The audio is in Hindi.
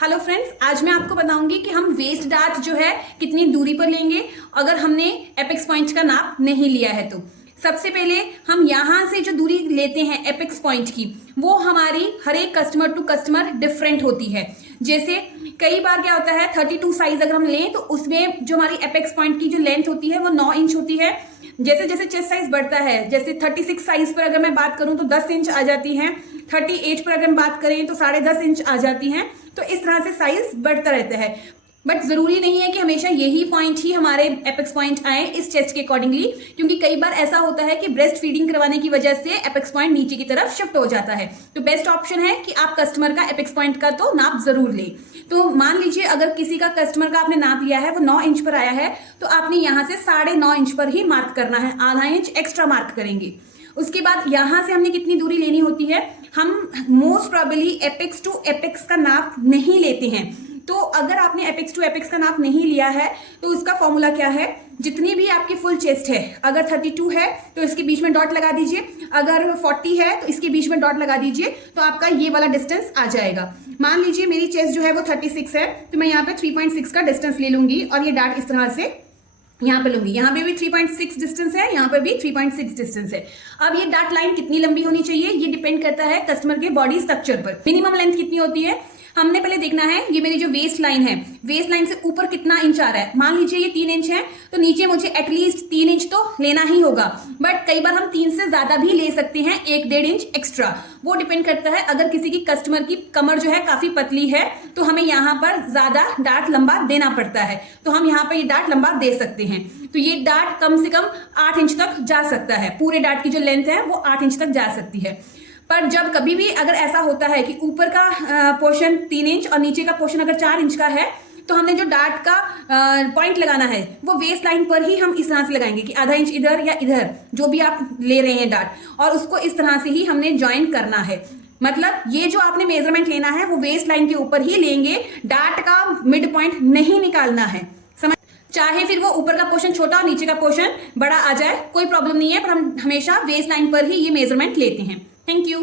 हेलो फ्रेंड्स, आज मैं आपको बताऊंगी कि हम वेस्ट डार्ट जो है कितनी दूरी पर लेंगे अगर हमने एपेक्स पॉइंट का नाप नहीं लिया है। तो सबसे पहले हम यहां से जो दूरी लेते हैं एपेक्स पॉइंट की, वो हमारी हर एक कस्टमर टू कस्टमर डिफरेंट होती है। जैसे कई बार क्या होता है 32 साइज अगर हम लें तो उसमें जो हमारी एपेक्स पॉइंट की जो लेंथ होती है वो 9 इंच होती है। जैसे जैसे चेस्ट साइज बढ़ता है, जैसे 36 साइज पर अगर मैं बात करूं तो 10 इंच आ जाती है, 38 पर अगर हम बात करें तो 10.5 इंच आ जाती हैं। तो इस तरह से साइज बढ़ता रहता है, बट जरूरी नहीं है कि हमेशा यही पॉइंट ही हमारे एपेक्स पॉइंट आए इस चेस्ट के अकॉर्डिंगली, क्योंकि कई बार ऐसा होता है कि ब्रेस्ट फीडिंग करवाने की वजह से एपेक्स पॉइंट नीचे की तरफ शिफ्ट हो जाता है। तो बेस्ट ऑप्शन है कि आप कस्टमर का एपेक्स पॉइंट का तो नाप जरूर लें। तो मान लीजिए अगर किसी का कस्टमर का आपने नाप लिया है, वो 9 इंच पर आया है, तो आपने यहां से 9.5 इंच पर ही मार्क करना है, आधा इंच एक्स्ट्रा मार्क करेंगे। उसके बाद यहां से हमने कितनी दूरी लेनी होती है, हम most probably apex to apex का नाप नहीं लेते हैं। तो अगर आपने एपेक्स टू एपेक्स का नाप नहीं लिया है तो उसका फॉर्मूला क्या है, जितनी भी आपकी फुल चेस्ट है, अगर 32 है तो इसके बीच में डॉट लगा दीजिए, अगर 40 है तो इसके बीच में डॉट लगा दीजिए, तो आपका ये वाला डिस्टेंस आ जाएगा। मान लीजिए मेरी चेस्ट जो है वो 36 है, तो मैं यहाँ पे 3.6 का डिस्टेंस ले लूंगी और ये डार्ट इस तरह से यहाँ पे लूंगी। यहाँ पे भी 3.6 डिस्टेंस है, यहाँ पे भी 3.6 डिस्टेंस है। अब ये डार्ट लाइन कितनी लंबी होनी चाहिए, ये डिपेंड करता है कस्टमर के बॉडी स्ट्रक्चर पर। मिनिमम लेंथ कितनी होती है, हमने पहले देखना है ये मेरी जो वेस्ट लाइन है, वेस्ट लाइन से ऊपर कितना इंच आ रहा है। मान लीजिए ये 3 इंच है, तो नीचे मुझे एटलीस्ट 3 इंच तो लेना ही होगा, बट कई बार हम 3 से ज्यादा भी ले सकते हैं, 1-1.5 इंच एक्स्ट्रा। वो डिपेंड करता है, अगर किसी की कस्टमर की कमर जो है काफी पतली है तो हमें यहाँ पर ज्यादा डार्ट लंबा देना पड़ता है, तो हम यहाँ पर ये डार्ट लंबा दे सकते हैं। तो ये डार्ट कम से कम 8 इंच तक जा सकता है, पूरे डार्ट की जो लेंथ है वो 8 इंच तक जा सकती है। पर जब कभी भी अगर ऐसा होता है कि ऊपर का पोर्शन 3 इंच और नीचे का पोर्शन अगर 4 इंच का है, तो हमने जो डार्ट का पॉइंट लगाना है वो वेस्ट लाइन पर ही हम इस तरह से लगाएंगे कि आधा इंच इधर या इधर, जो भी आप ले रहे हैं डार्ट, और उसको इस तरह से ही हमने ज्वाइन करना है। मतलब ये जो आपने मेजरमेंट लेना है वो वेस्ट लाइन के ऊपर ही लेंगे, डार्ट का मिड पॉइंट नहीं निकालना है। चाहे फिर वो ऊपर का पोर्शन छोटा और नीचे का पोर्शन बड़ा आ जाए, कोई प्रॉब्लम नहीं है, पर हम हमेशा वेस्ट लाइन पर ही ये मेजरमेंट लेते हैं। Thank you.